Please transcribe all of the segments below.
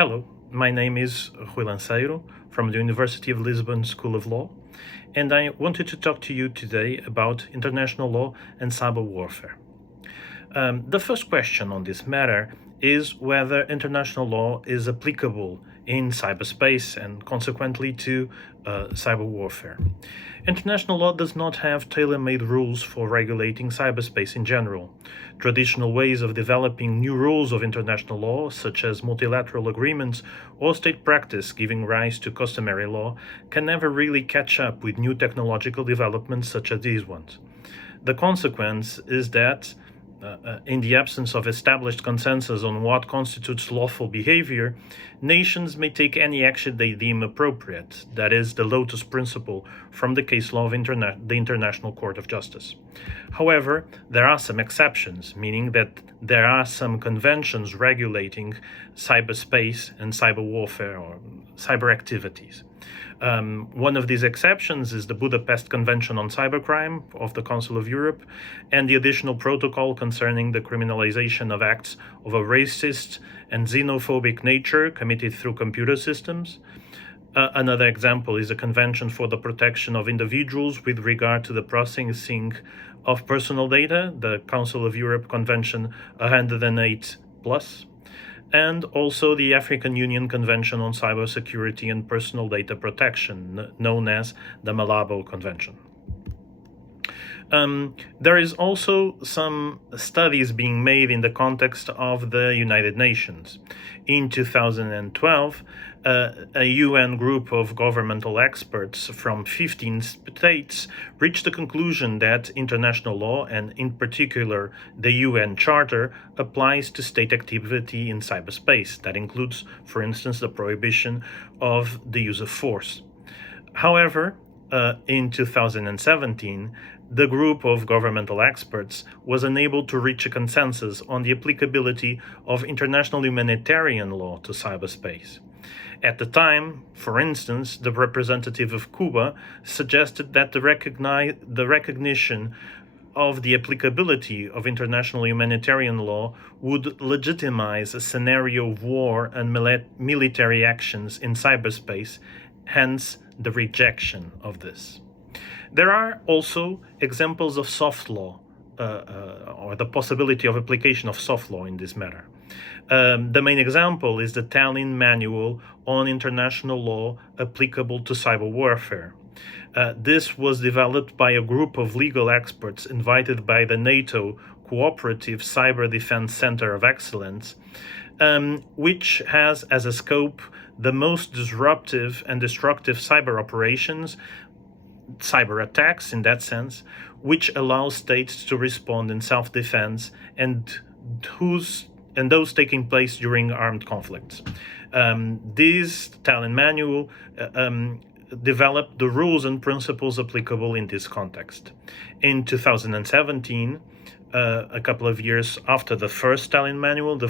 Hello, my name is Lanceiro from the University of Lisbon School of Law, and I wanted to talk to you today about international law and cyber warfare. The first question on this matter is whether international law is applicable in cyberspace and consequently to cyber warfare. International law does not have tailor-made rules for regulating cyberspace in general. Traditional ways of developing new rules of international law, such as multilateral agreements or state practice giving rise to customary law, can never really catch up with new technological developments such as these ones. The consequence is that in the absence of established consensus on what constitutes lawful behavior, nations may take any action they deem appropriate, that is, the lotus principle from the case law of the International Court of Justice. However, there are some exceptions, meaning that there are some conventions regulating cyberspace and cyber warfare or cyber activities. One of these exceptions is the Budapest Convention on Cybercrime of the Council of Europe and the additional protocol concerning the criminalization of acts of a racist and xenophobic nature committed through computer systems. Another example is the Convention for the Protection of Individuals with regard to the processing of personal data, the Council of Europe Convention 108+. And also the African Union Convention on Cybersecurity and Personal Data Protection, known as the Malabo Convention. There is also some studies being made in the context of the United Nations. In 2012, a UN group of governmental experts from 15 states reached the conclusion that international law, and in particular the UN Charter, applies to state activity in cyberspace. That includes, for instance, the prohibition of the use of force. However, in 2017, the group of governmental experts was unable to reach a consensus on the applicability of international humanitarian law to cyberspace. At the time, for instance, the representative of Cuba suggested that the recognition of the applicability of international humanitarian law would legitimize a scenario of war and military actions in cyberspace, hence the rejection of this. There are also examples of soft law, or the possibility of application of soft law in this matter. The main example is the Tallinn Manual on International Law applicable to cyber warfare. This was developed by a group of legal experts invited by the NATO Cooperative Cyber Defense Center of Excellence, which has as a scope the most disruptive and destructive cyber operations, cyber attacks in that sense, which allows states to respond in self-defense and those taking place during armed conflicts. This Tallinn Manual developed the rules and principles applicable in this context. In 2017, a couple of years after the first Tallinn Manual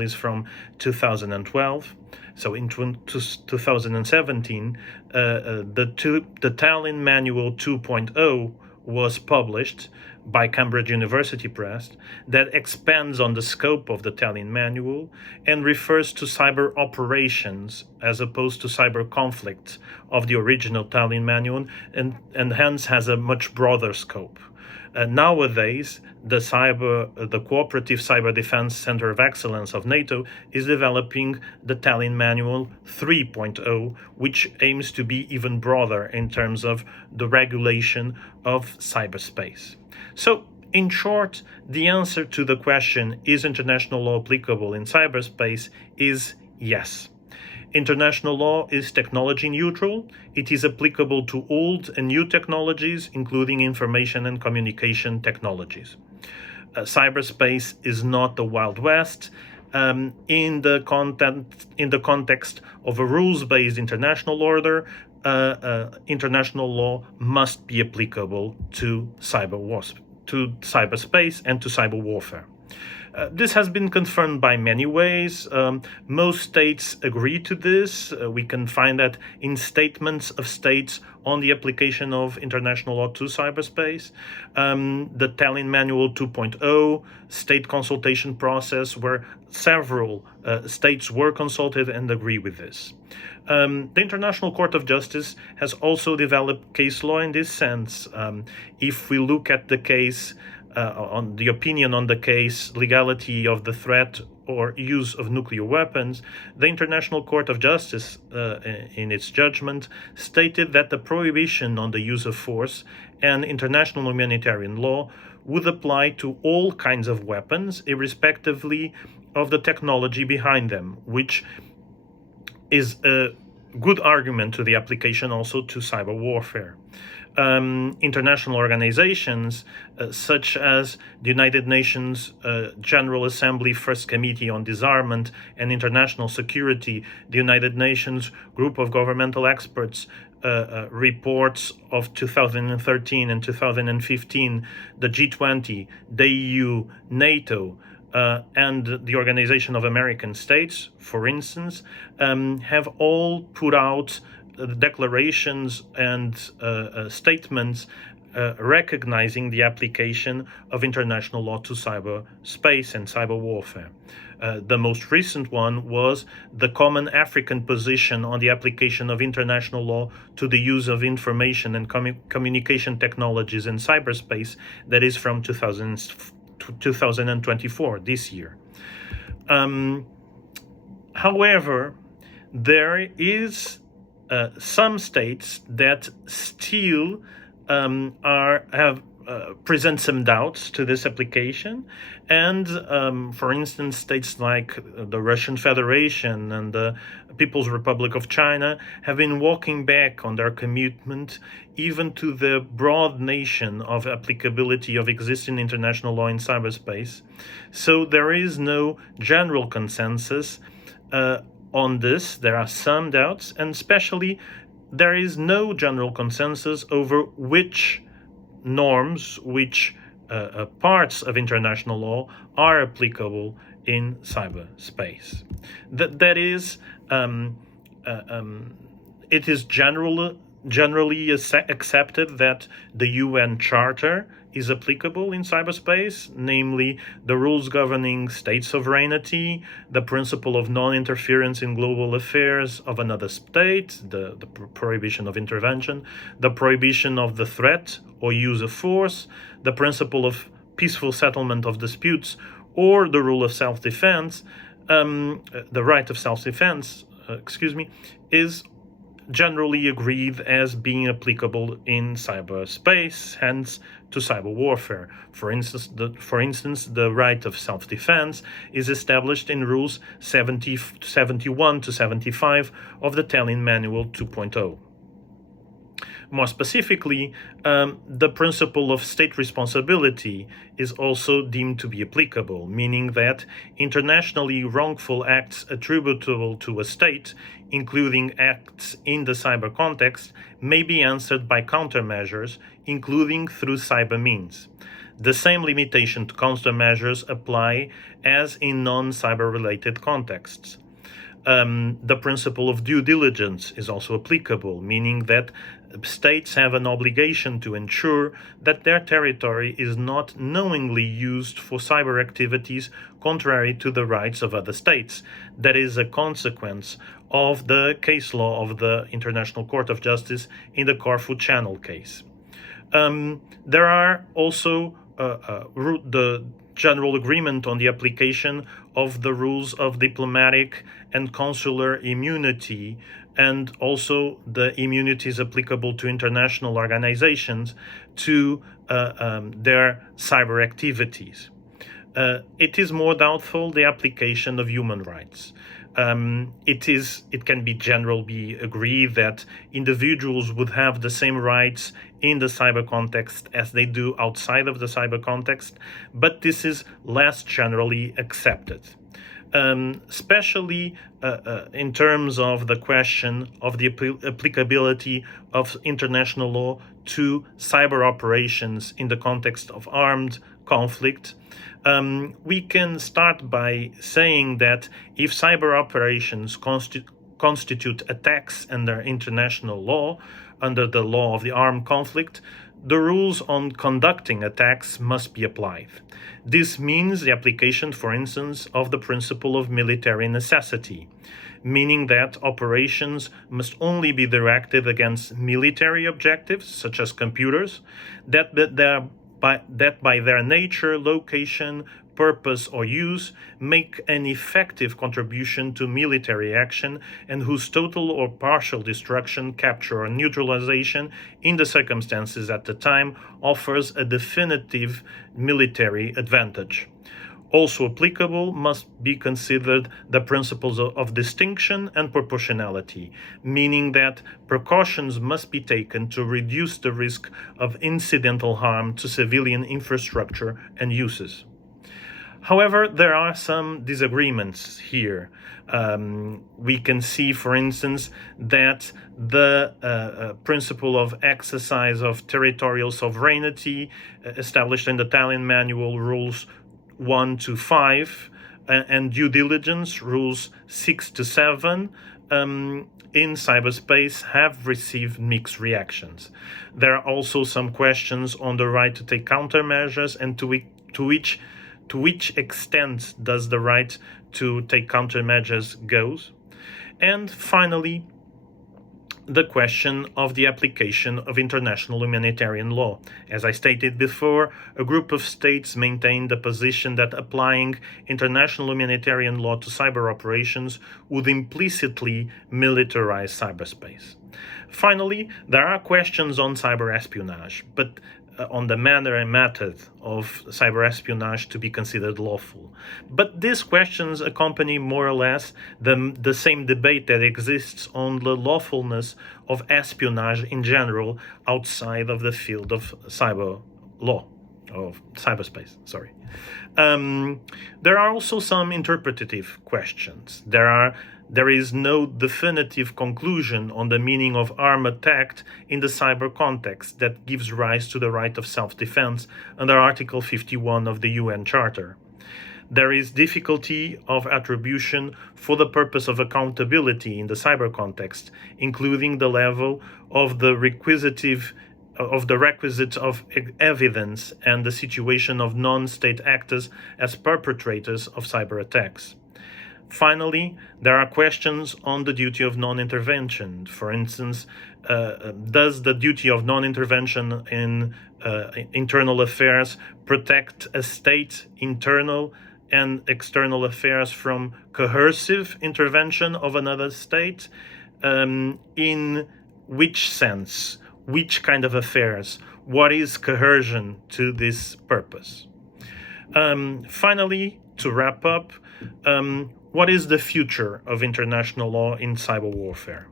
is from 2012. So in 2017, the Tallinn Manual 2.0 was published by Cambridge University Press that expands on the scope of the Tallinn Manual and refers to cyber operations as opposed to cyber conflicts of the original Tallinn Manual and hence has a much broader scope. Nowadays, the Cooperative Cyber Defense Center of Excellence of NATO is developing the Tallinn Manual 3.0, which aims to be even broader in terms of the regulation of cyberspace. So, in short, the answer to the question, is international law applicable in cyberspace, is yes. International law is technology neutral. It is applicable to old and new technologies, including information and communication technologies. Cyberspace is not the Wild West. In the context of a rules-based international order, international law must be applicable to cyberspace and to cyber warfare. This has been confirmed by many ways. Most states agree to this. We can find that in statements of states on the application of international law to cyberspace, the Tallinn Manual 2.0 state consultation process, where several states were consulted and agree with this. The International Court of Justice has also developed case law in this sense. If we look at the case, on the opinion on the case, legality of the threat or use of nuclear weapons, the International Court of Justice, in its judgment, stated that the prohibition on the use of force and international humanitarian law would apply to all kinds of weapons, irrespectively of the technology behind them, which is a good argument to the application also to cyber warfare. International organizations such as the United Nations General Assembly First Committee on Disarmament and International Security, the United Nations Group of Governmental Experts reports of 2013 and 2015, the G20, the EU, NATO, and the Organization of American States, for instance, have all put out declarations and statements recognizing the application of international law to cyberspace and cyber warfare. The most recent one was the Common African Position on the application of international law to the use of information and communication technologies in cyberspace, that is from 2024, this year. However, there is some states that still present some doubts to this application, and for instance, states like the Russian Federation and the People's Republic of China have been walking back on their commitment even to the broad nation of applicability of existing international law in cyberspace. So there is no general consensus on this. There are some doubts, and especially there is no general consensus over which norms, which parts of international law are applicable in cyberspace. That is, it is generally accepted that the UN Charter is applicable in cyberspace, namely the rules governing state sovereignty, the principle of non-interference in global affairs of another state, the prohibition of intervention, the prohibition of the threat or use of force, the principle of peaceful settlement of disputes, or the rule of self-defense, the right of self-defense, is generally agreed as being applicable in cyberspace, hence to cyber warfare. For instance, the right of self-defense is established in rules 71 to 75 of the Tallinn Manual 2.0. More specifically, the principle of state responsibility is also deemed to be applicable, meaning that internationally wrongful acts attributable to a state, including acts in the cyber context, may be answered by countermeasures, including through cyber means. The same limitation to countermeasures apply as in non-cyber related contexts. The principle of due diligence is also applicable, meaning that states have an obligation to ensure that their territory is not knowingly used for cyber activities contrary to the rights of other states. That is a consequence of the case law of the International Court of Justice in the Corfu Channel case. There are also the general agreement on the application of the rules of diplomatic and consular immunity, and also the immunities applicable to international organizations to their cyber activities. It is more doubtful the application of human rights. It can be generally agreed that individuals would have the same rights in the cyber context as they do outside of the cyber context, but this is less generally accepted. Especially in terms of the question of the applicability of international law to cyber operations in the context of armed conflict, we can start by saying that if cyber operations constitute attacks under international law, under the law of the armed conflict, the rules on conducting attacks must be applied. This means the application, for instance, of the principle of military necessity, meaning that operations must only be directed against military objectives, such as computers, that by their nature, location, purpose, or use make an effective contribution to military action and whose total or partial destruction, capture, or neutralization in the circumstances at the time offers a definitive military advantage. Also applicable must be considered the principles of distinction and proportionality, meaning that precautions must be taken to reduce the risk of incidental harm to civilian infrastructure and uses. However, there are some disagreements here. We can see, for instance, that the principle of exercise of territorial sovereignty established in the Italian Manual Rules 1 to 5 and due diligence rules 6 to 7 in cyberspace have received mixed reactions. There are also some questions on the right to take countermeasures and to which extent does the right to take countermeasures goes. And finally, the question of the application of international humanitarian law. As I stated before, a group of states maintained the position that applying international humanitarian law to cyber operations would implicitly militarize cyberspace. Finally, there are questions on cyber espionage, but on the manner and method of cyber espionage to be considered lawful. But these questions accompany more or less the same debate that exists on the lawfulness of espionage in general outside of the field of cyber law, of cyberspace, sorry. There are also some interpretative questions. There is no definitive conclusion on the meaning of arm attacked in the cyber context that gives rise to the right of self-defense under Article 51 of the UN Charter. There is difficulty of attribution for the purpose of accountability in the cyber context, including the level of the requisites of evidence and the situation of non-state actors as perpetrators of cyber attacks. Finally, there are questions on the duty of non-intervention. For instance, does the duty of non-intervention in internal affairs protect a state internal and external affairs from coercive intervention of another state? In which sense? Which kind of affairs? What is coercion to this purpose? Finally, to wrap up, what is the future of international law in cyber warfare?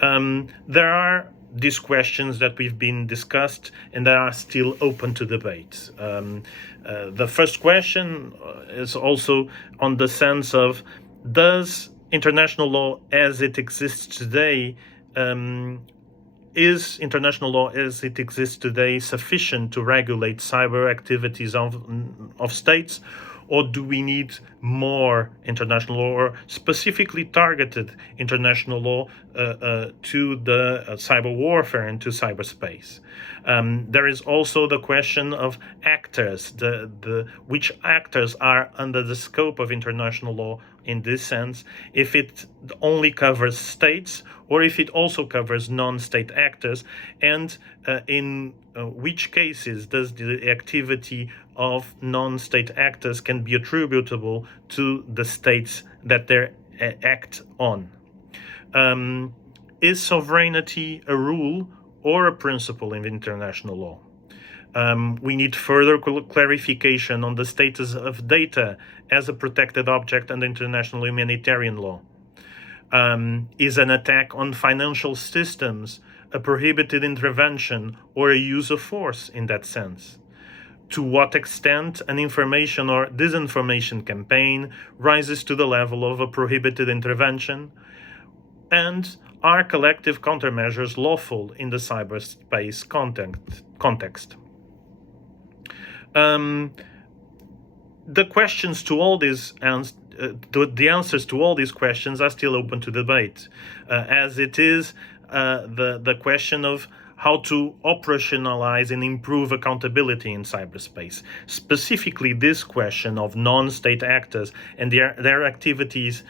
There are these questions that we've been discussed and that are still open to debate. The first question is also on the sense of, does international law as it exists today, is international law as it exists today sufficient to regulate cyber activities of states? Or do we need more international law, or specifically targeted international law to the cyber warfare and to cyberspace? There is also the question of actors, which actors are under the scope of international law in this sense, if it only covers states or if it also covers non-state actors, and in which cases does the activity of non-state actors can be attributable to the states that they act on. Is sovereignty a rule or a principle in international law? We need further clarification on the status of data as a protected object under international humanitarian law. Is an attack on financial systems a prohibited intervention or a use of force in that sense? To what extent an information or disinformation campaign rises to the level of a prohibited intervention? And are collective countermeasures lawful in the cyberspace context? The questions to all these the answers to all these questions are still open to debate, as it is the question of how to operationalize and improve accountability in cyberspace. Specifically, this question of non-state actors and their activities,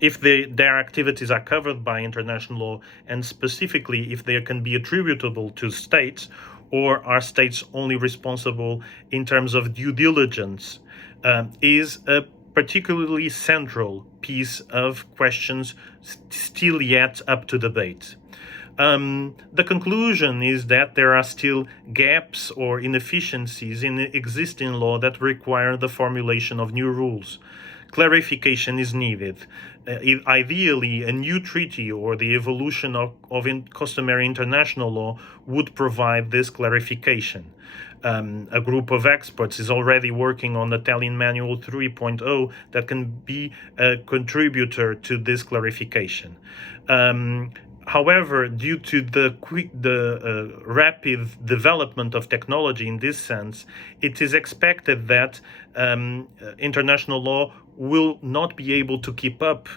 if their activities are covered by international law, and specifically if they can be attributable to states, or are states only responsible in terms of due diligence, is a particularly central piece of questions still yet up to debate. The conclusion is that there are still gaps or inefficiencies in existing law that require the formulation of new rules. Clarification is needed. Ideally, a new treaty or the evolution of customary international law would provide this clarification. A group of experts is already working on the Italian Manual 3.0 that can be a contributor to this clarification. However, due to the rapid development of technology in this sense, it is expected that international law will not be able to keep up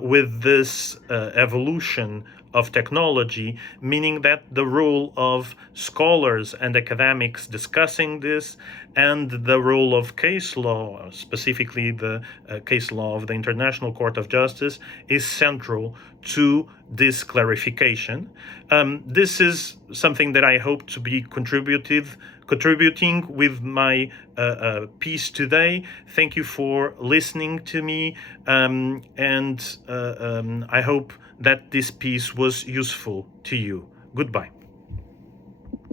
with this evolution of technology, meaning that the role of scholars and academics discussing this and the role of case law, specifically the case law of the International Court of Justice, is central to this clarification. This is something that I hope to be contributing with my piece today. Thank you for listening to me, and I hope that this piece was useful to you. Goodbye.